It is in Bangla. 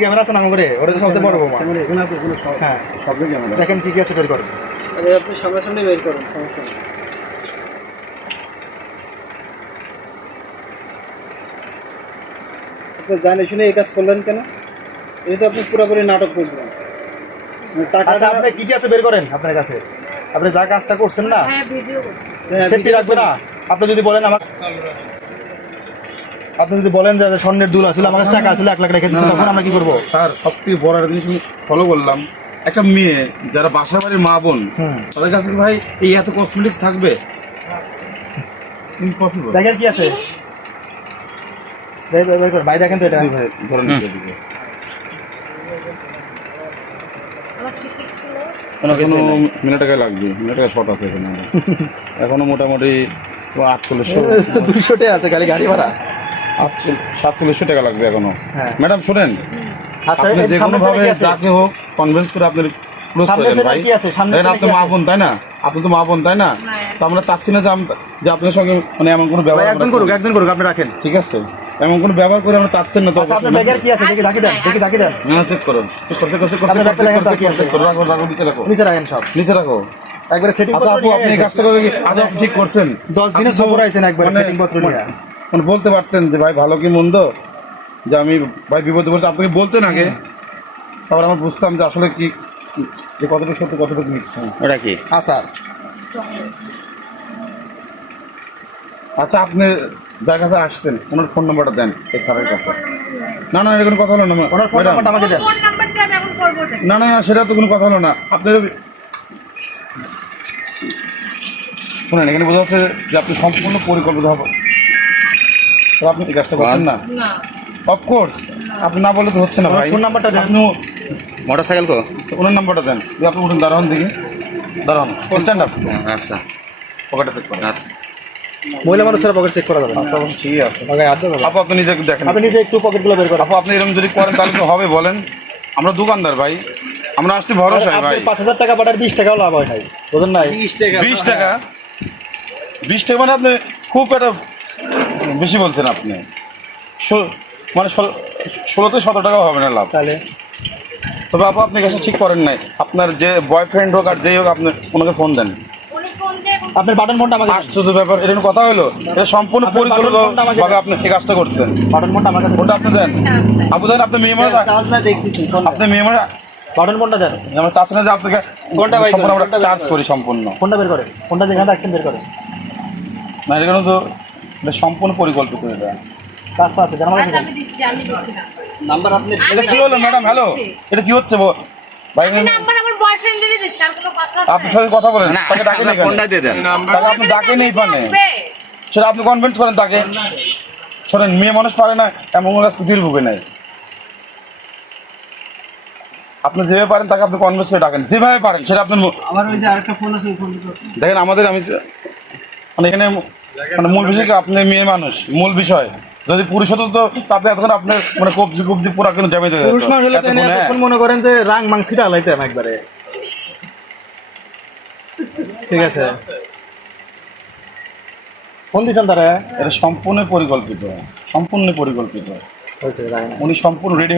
ক্যামেরা আছে না করে ওটা তো সবচেয়ে বড় বোমা। হ্যাঁ সবগুলো ক্যামেরা দেখেন কি কি আছে বের করেন। আরে আপনি সামনাসামনি বের করুন, সমস্যা নেই। আপনি জানে শুনে এই কাজ করলেন কেন? এই তো আপনি পুরোপুরি নাটক করলেন। আচ্ছা আপনি কি কি আছে বের করেন আপনার কাছে। আপনি যা কাজটা করছেন না সেফটি রাখবে না। আপনি যদি বলেন আমার আপনি যদি বলেন যে স্বর্ণের দুল আসলে আমার কাছে টাকা আসলে 1 লাখ রেখে দিচ্ছি তখন আমরা কি করবো? স্যার সবথেকে বড় একটা জিনিস আমি ফলো করলাম, একটা মেয়ে যারা বাসা বাড়ির মা বোন তাদের কাছে ভাই এই এত কসমেটিক্স থাকবে ইম্পসিবল। দেখেন কি আছে বের করেন ভাই দেখেন তো এটা ভাই ধরেন এদিকে মিনিট টাকা লাগবে, মিনিট টাকা শর্ট আছে এখানে এখনো মোটামুটি 200 আছে খালি গাড়ি ভাড়া 4700 টাকা লাগবে এখনো। হ্যাঁ ম্যাডাম শোনেন, আচ্ছা আপনি যে কোনো ভাবে কি আছে? যাকে হোক কনভিন্স করে আপনি ক্লোজ করে দেন ভাই। কি আছে সামনে দেখেন আপনি মা বোন তাই না, আপনি তো মা বোন তাই না, তো আমরা চাচ্ছি না যে আপনার সঙ্গে মানে এমন কোনো ব্যবহার একজন করুক আপনি রাখেন ঠিক আছে, এমন কোনো ব্যবহার করে আমরা চাচ্ছেন না তো। আচ্ছা আপনার ব্যাগের কি আছে দেখি ঝাঁকি দেন হ্যাঁ চেক করুন, চেক করো রাখো নিচে রাখো, নিচে রাখেন সব নিচে রাখো একবারে সেটিং আচ্ছা আপু আপনি এই কাজটা করে কি আদৌ ঠিক করছেন? 10 দিনের সফর আইছেন একবারে সেটিং পত্র নিয়ে। মানে বলতে পারতেন যে ভাই ভালো কি মন্দ, যে আমি ভাই বিপদে পড়ছি আপনাকে বলতেন আগে, তারপর আমরা বুঝতাম যে আসলে কি যে কতটুকু সত্য কতটুকু মিথ্যা। ওটা কি স্যার? আচ্ছা আপনি যার কাছে আসছেন ওনার ফোন নাম্বারটা দেন এই স্যারের কাছে। না না এটা কোনো কথা হলো না ওনার ফোন নাম্বারটা আমাকে দেন। না না না সেটা তো কোনো কথা হলো না। আপনি শুনেন এখানে বোঝা যাচ্ছে যে আপনি সম্পূর্ণ পরিকল্পিত হবে, আপনি এই কাজটা করছেন না। অফকোর্স আপনি না বললে তো হচ্ছে না ভাই। ফোন নাম্বারটা দেন। আপনি মোটরসাইকেল কো ওনার নাম্বারটা দেন, যে আপনি উঠুন দাঁড়ান দেখি দাঁড়ান স্ট্যান্ড আপ আচ্ছা পকেটে চেক করেন। আচ্ছা মহিলা মানুষের পকেট চেক করা যাবে না। আচ্ছা ঠিক আছে ওকে আদর করো। আপু আপনি নিজে একটু দেখেন, আপনি নিজে একটু পকেটগুলো বের করেন। আপু আপনি এরকম যদি করেন তাহলে তো হবে বলেন, আমরা দোকানদার ভাই, আমরা আসছি ভরসায় ভাই। 5000 টাকা পাঠার 20 টাকাও লাভ হয় নাই বুঝুন নাই? 20 টাকা 20 টাকা মানে আপনি খুব একটা বেশি বলছেন আপনি। মানে 16 থেকে 17 টাকাও হবে না লাভ। তাহলে তবে আপু আপনি কাছে ঠিক করেন নাই, আপনার যে বয়ফ্রেন্ড হোক আর যেই হোক আপনি ওনাকে ফোন দেন। আপনার বাটন ফোনটা আমাকে দেন। আশ্চর্য ব্যাপার, এটা কোনো কথা হলো? এটা সম্পূর্ণ পরিকল্পিতভাবে আপনি এই কাজটা করছেন। বাটন ফোনটা আমার কাছে ওটা আপনি দেন আপু, দেন আপনি মেয়ে মানুষ, চার্জ না দেখতেছি আপনি মেয়ে মানুষ, বাটন ফোনটা দেন। আমরা চাচ্ছি না যে আপনাকে কোনটা ভাই সম্পূর্ণ আমরা চার্জ করি সম্পূর্ণ। ফোনটা বের করেন। ফোনটা যেখানে রাখছেন বের করেন। না এটা তো এটা সম্পূর্ণ পরিকল্পিত। এটা কাজটা আছে জানা আচ্ছা আমি দিচ্ছি না। নাম্বার আপনি এটা কি হলো ম্যাডাম? হ্যালো এটা কি হচ্ছে ভাই? আমি নাম্বার আমার বয়ফ্রেন্ডেরই দিচ্ছি, আর কোনো কথা আছে? আপনার সাথে কথা বলেন, না তাকে ডাকেন এখানে। ফোনটা দিয়ে দেন। তাকে আপনি ডাকেন এই পানে, আসবে। সেটা আপনি কনভিন্স করেন তাকে। শোনেন মেয়ে মানুষ পারে না এমন কোনো পৃথিবীর বুকে নেই। আপনি যেভাবে পারেন তাকে আপনি কনভিন্স করে ডাকেন, যেভাবে পারেন সেটা আপনি। আমার ওই যে আরেকটা ফোন আছে, ওই ফোনটা দেখেন আমাদের আমি মানে এখানে মানে মূল বিষয় কি, আপনি মেয়ে মানুষ মূল বিষয়। যদি পুরুষ হতো তো তাতে এতক্ষণ আপনার মানে কবজি পুরা কিন্তু ড্যামেজ হয়ে যেত। পুরুষ মানুষ হলে তো এতক্ষণ, হ্যাঁ। এখন মনে করেন যে রাং মাংসিটা আলাইতাম একবারে। ঠিক আছে ফোন দিছেন তারা? এটা সম্পূর্ণ পরিকল্পিত, সম্পূর্ণ পরিকল্পিত। হয়েছে রাং উনি সম্পূর্ণ রেডি।